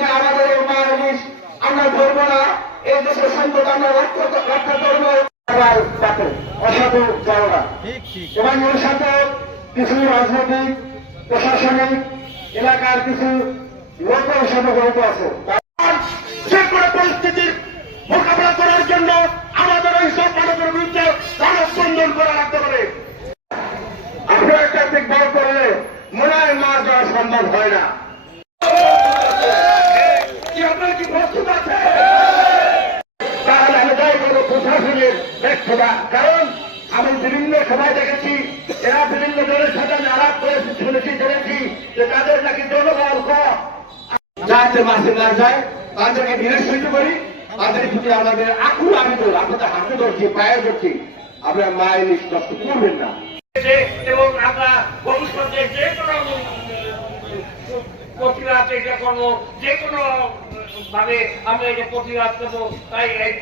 যে আমাদের এই মায়ানিস আমরা ধরবো না এই দেশের সম্পদ আমরা রক্ষা করব। অসাধু জনরা এবং এর সাথে কিছু রাজনৈতিক প্রশাসনিক এলাকার কিছু লোকের সাথে জড়িত আছে। যে কোনো পরিস্থিতির মোকাবিলা করার জন্য আমাদের এই সব মানুষের বিরুদ্ধে মানববন্ধন করা লাগতে পারে। আপনার কাছে বড় করলে মনে হয় মার যাওয়া সম্ভব হয় না। প্রশাসনের ব্যর্থতা কারণ আমি বিভিন্ন সময় দেখেছি এরা বিভিন্ন দলের সাথে আমি আলাপ করেছি শুনেছি জেনেছি যে তাদের নাকি জনবল কম। যাতে মাসে না যায় তাদেরকে নিরসিত করি। তাদের প্রতি আমাদের আকুল আবেদন আপনাদের হাতে ধরছি পায়ে ধরছি। আপনার মায়ের নিষ্পত্তি করবেন না। এবং আমরা ভবিষ্যতে যে কোনো প্রতিবাদ এটা করব যে কোনো ভাবে আমরা এটা প্রতিবাদ করব তাই এই